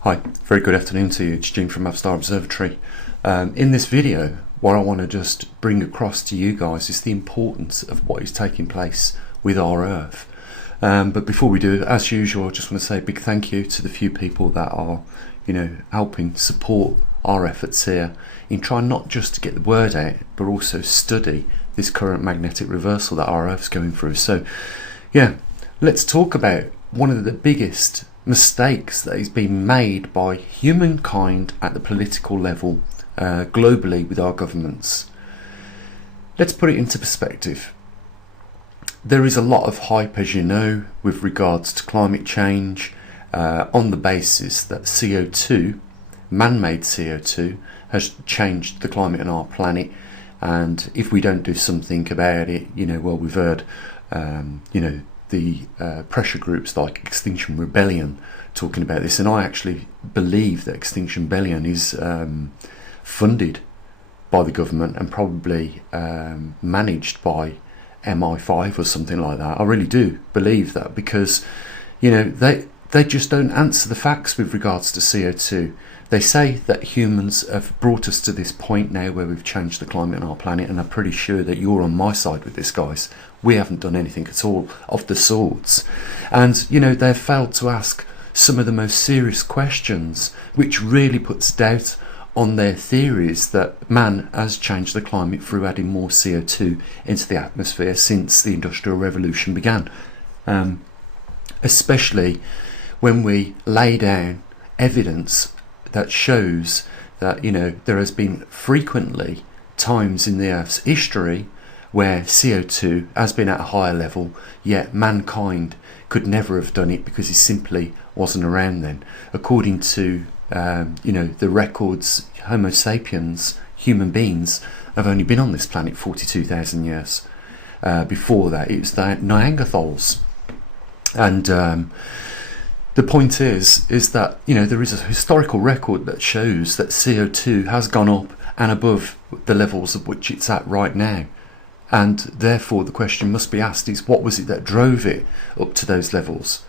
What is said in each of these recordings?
Hi, very good afternoon to you. It's Jim from maverickstar Observatory. In this video, what I want to just bring across to you guys is the importance of what is taking place with our Earth. But before we do, as usual, I just want to say a big thank you to the few people that are, helping support our efforts here in trying not just to get the word out, but also study this current magnetic reversal that our Earth's going through. So, yeah, let's talk about one of the biggest mistakes that is being made by humankind at the political level globally with our governments. Let's put it into perspective. There is a lot of hype, as you know, with regards to climate change on the basis that CO2, man-made CO2, has changed the climate on our planet, and if we don't do something about it, we've heard the pressure groups like Extinction Rebellion talking about this, and I actually believe that Extinction Rebellion is funded by the government and probably managed by MI5 or something like that. I really do believe that, because they just don't answer the facts with regards to CO2. They say that humans have brought us to this point now where we've changed the climate on our planet, and I'm pretty sure that you're on my side with this, guys. We haven't done anything at all of the sorts. And, they've failed to ask some of the most serious questions, which really puts doubt on their theories that man has changed the climate through adding more CO2 into the atmosphere since the Industrial Revolution began. Especially when we lay down evidence that shows that there has been frequently times in the Earth's history where CO2 has been at a higher level, yet mankind could never have done it because he simply wasn't around then. According to the records, Homo sapiens, human beings, have only been on this planet 42,000 years. Before that, it was the Neanderthals. And the point is that there is a historical record that shows that CO2 has gone up and above the levels of which it's at right now, and therefore the question must be asked is, what was it that drove it up to those levels?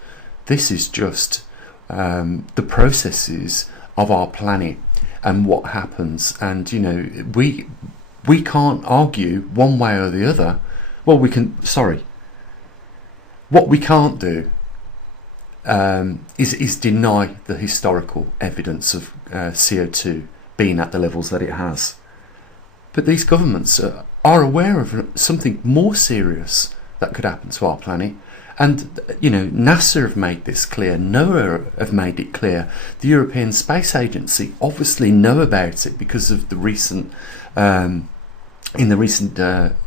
This is just the processes of our planet and what happens, and we can't argue one way or the other. Well, what we can't do is deny the historical evidence of CO2 being at the levels that it has. But these governments are aware of something more serious that could happen to our planet. And, NASA have made this clear, NOAA have made it clear, the European Space Agency obviously know about it because of the recent in the recent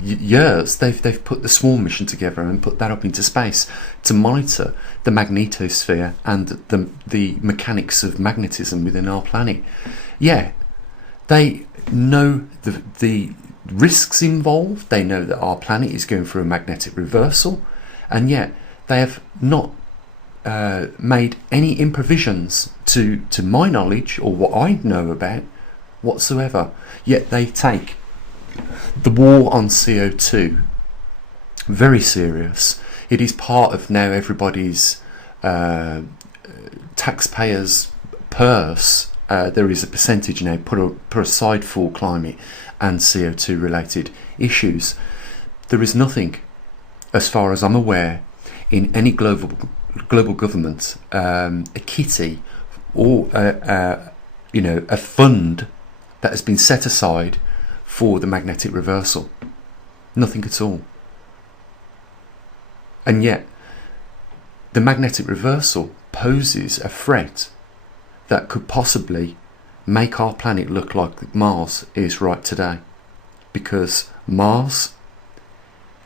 years, they've put the Swarm mission together and put that up into space to monitor the magnetosphere and the mechanics of magnetism within our planet. Yeah, they know the risks involved. They know that our planet is going through a magnetic reversal, and yet they have not made any improvisions to my knowledge or what I know about whatsoever. Yet they take the war on CO2 very serious. It is part of now everybody's taxpayers' purse. There is a percentage now put aside for climate and CO2 related issues. There is nothing, as far as I'm aware, in any global government, a kitty or a fund that has been set aside for the magnetic reversal. Nothing at all. And yet the magnetic reversal poses a threat that could possibly make our planet look like Mars is right today, because Mars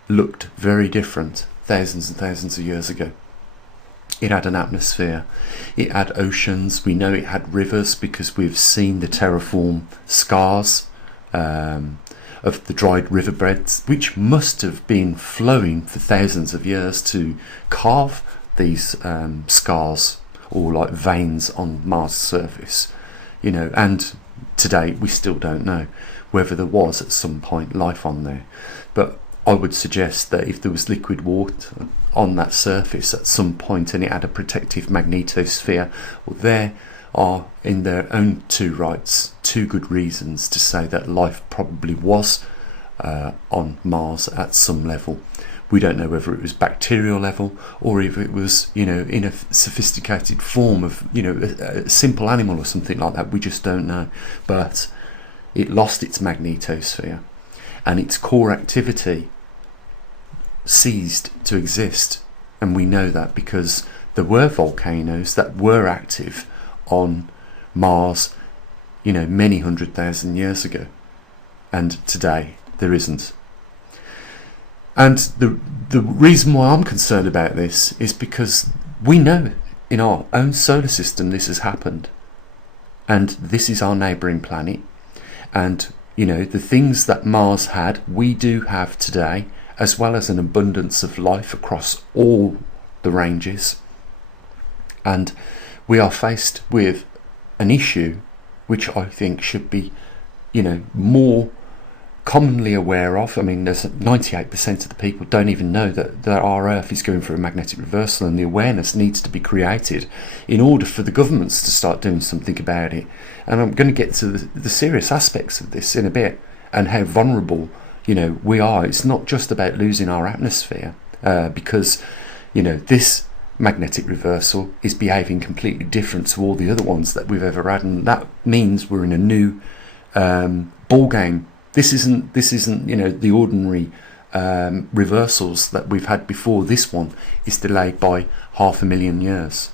looked very different thousands and thousands of years ago. It had an atmosphere, it had oceans, we know it had rivers because we've seen the terraform scars of the dried riverbeds, which must have been flowing for thousands of years to carve these scars or like veins on Mars' surface. And today we still don't know whether there was at some point life on there. But I would suggest that if there was liquid water on that surface at some point and it had a protective magnetosphere, well, there are in their own two rights two good reasons to say that life probably was on Mars at some level. We don't know whether it was bacterial level or if it was, you know, in a sophisticated form of, you know, a simple animal or something like that. We just don't know. But it lost its magnetosphere and its core activity ceased to exist. And we know that because there were volcanoes that were active on Mars, you know, many 100,000 years ago. And today there isn't. And the reason why I'm concerned about this is because we know in our own solar system this has happened. And this is our neighbouring planet. And, you know, the things that Mars had, we do have today, as well as an abundance of life across all the ranges. And we are faced with an issue which I think should be, you know, more commonly aware of. I mean, there's 98% of the people don't even know that our Earth is going through a magnetic reversal, and the awareness needs to be created in order for the governments to start doing something about it. And I'm going to get to the serious aspects of this in a bit, and how vulnerable, you know, we are. It's not just about losing our atmosphere, because, you know, this magnetic reversal is behaving completely different to all the other ones that we've ever had, and that means we're in a new ball game. This isn't, you know, the ordinary reversals that we've had before. This one is delayed by 500,000 years,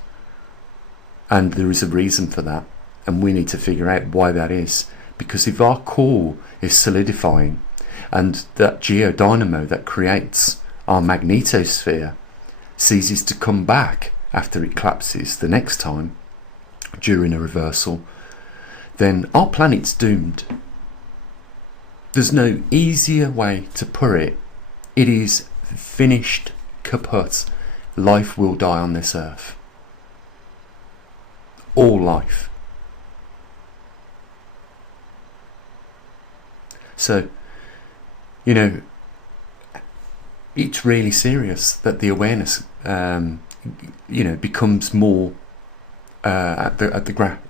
and there is a reason for that, and we need to figure out why that is. Because if our core is solidifying, and that geodynamo that creates our magnetosphere ceases to come back after it collapses the next time during a reversal, then our planet's doomed. There's no easier way to put it. It is finished, kaput. Life will die on this earth. All life. So, you know, it's really serious that the awareness, you know, becomes more at the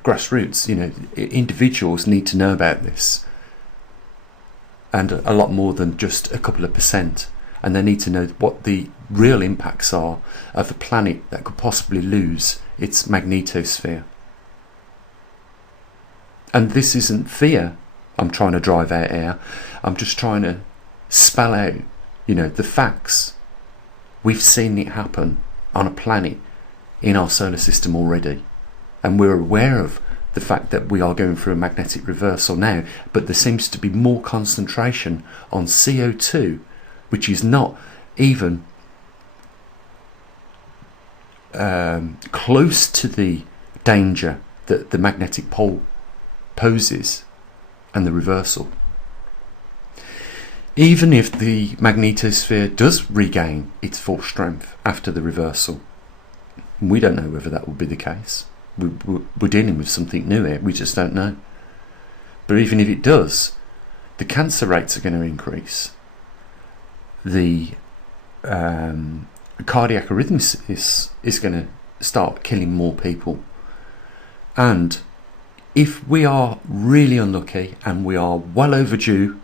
grassroots. You know, individuals need to know about this. And a lot more than just a couple of percent, and they need to know what the real impacts are of a planet that could possibly lose its magnetosphere. And this isn't fear I'm trying to drive out here. I'm just trying to spell out, you know, the facts. We've seen it happen on a planet in our solar system already, and we're aware of the fact that we are going through a magnetic reversal now, but there seems to be more concentration on CO2, which is not even close to the danger that the magnetic pole poses and the reversal. Even if the magnetosphere does regain its full strength after the reversal, we don't know whether that will be the case. We're dealing with something new here, we just don't know. But even if it does, the cancer rates are going to increase. The cardiac arrhythmia is going to start killing more people. And if we are really unlucky and we are well overdue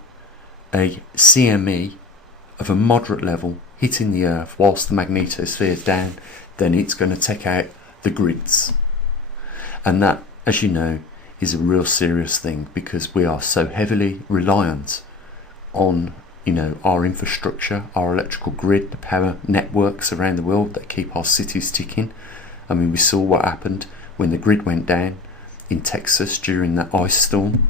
a CME of a moderate level hitting the Earth whilst the magnetosphere is down, then it's going to take out the grids. And that, as you know, is a real serious thing, because we are so heavily reliant on, you know, our infrastructure, our electrical grid, the power networks around the world that keep our cities ticking. I mean, we saw what happened when the grid went down in Texas during that ice storm.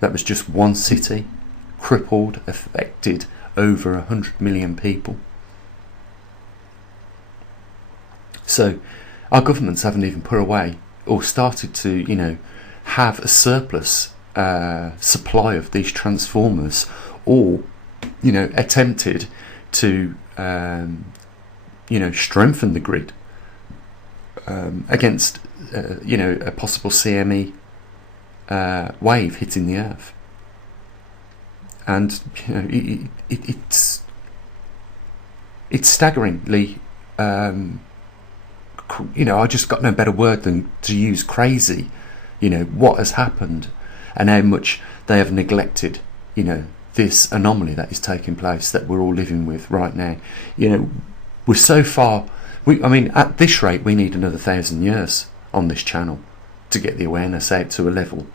That was just one city, crippled, affected over 100 million people. So our governments haven't even put away or started to, you know, have a surplus supply of these transformers, or, you know, attempted to, you know, strengthen the grid against, you know, a possible CME wave hitting the Earth. And, you know, it's staggeringly I just got no better word than to use crazy, what has happened and how much they have neglected, this anomaly that is taking place that we're all living with right now. We're so far, at this rate we need another 1,000 years on this channel to get the awareness out to a level.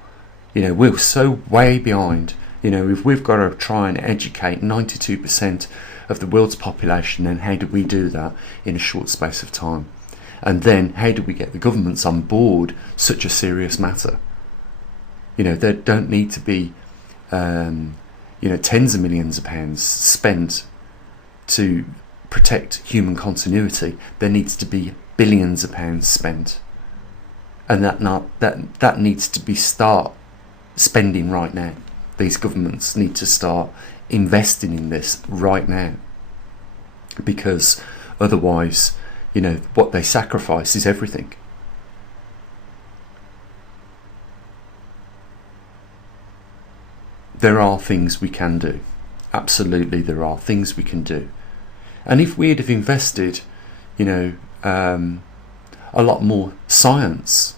We're so way behind. If we've got to try and educate 92% of the world's population, then how do we do that in a short space of time? And then how do we get the governments on board such a serious matter? There don't need to be tens of millions of pounds spent to protect human continuity. There needs to be billions of pounds spent, and that needs to be start spending right now. These governments need to start investing in this right now, because otherwise, what they sacrifice is everything. There are things we can do. Absolutely, there are things we can do. And if we'd have invested, a lot more science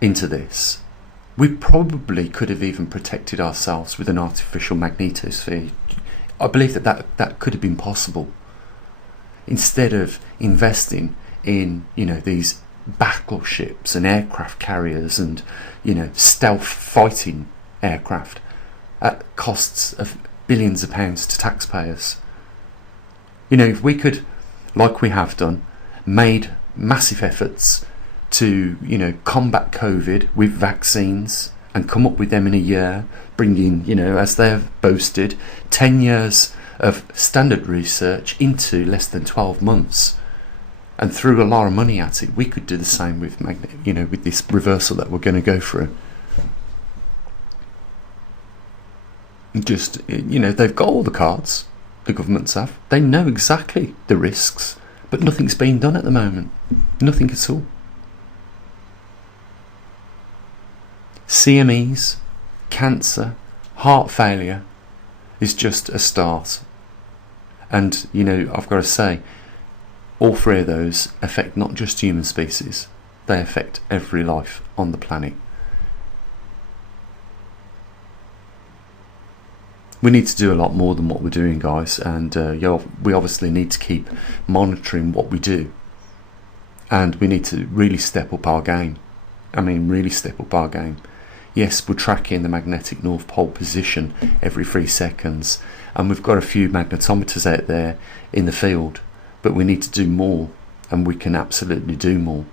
into this, we probably could have even protected ourselves with an artificial magnetosphere. I believe that could have been possible. Instead of investing in, these battleships and aircraft carriers and, stealth fighting aircraft at costs of billions of pounds to taxpayers. If we could, like we have done, made massive efforts to combat COVID with vaccines and come up with them in a year, bringing as they have boasted 10 years of standard research into less than 12 months, and threw a lot of money at it, we could do the same with with this reversal that we're going to go through. Just they've got all the cards, the governments have. They know exactly the risks, but nothing's being done at the moment. Nothing at all. CMEs, cancer, heart failure is just a start. And I've got to say, all three of those affect not just human species, they affect every life on the planet. We need to do a lot more than what we're doing, guys, and we obviously need to keep monitoring what we do, and we need to really step up our game. Really step up our game. Yes, we're tracking the magnetic North Pole position every 3 seconds, and we've got a few magnetometers out there in the field, but we need to do more, and we can absolutely do more.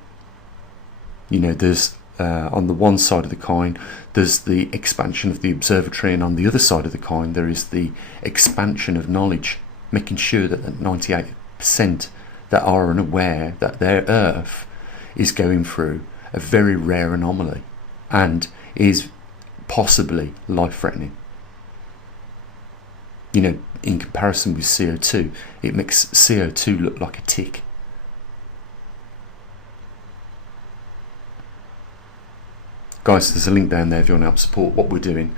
There's on the one side of the coin, there's the expansion of the observatory, and on the other side of the coin, there is the expansion of knowledge, making sure that the 98% that are unaware that their Earth is going through a very rare anomaly and is possibly life-threatening. In comparison with CO2, it makes CO2 look like a tick. Guys, there's a link down there if you want to help support what we're doing,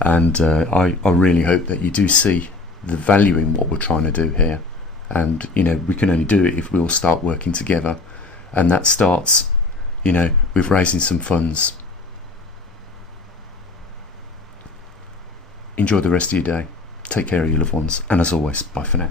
and I really hope that you do see the value in what we're trying to do here. And we can only do it if we all start working together, and that starts with raising some funds. Enjoy the rest of your day, take care of your loved ones, and as always, bye for now.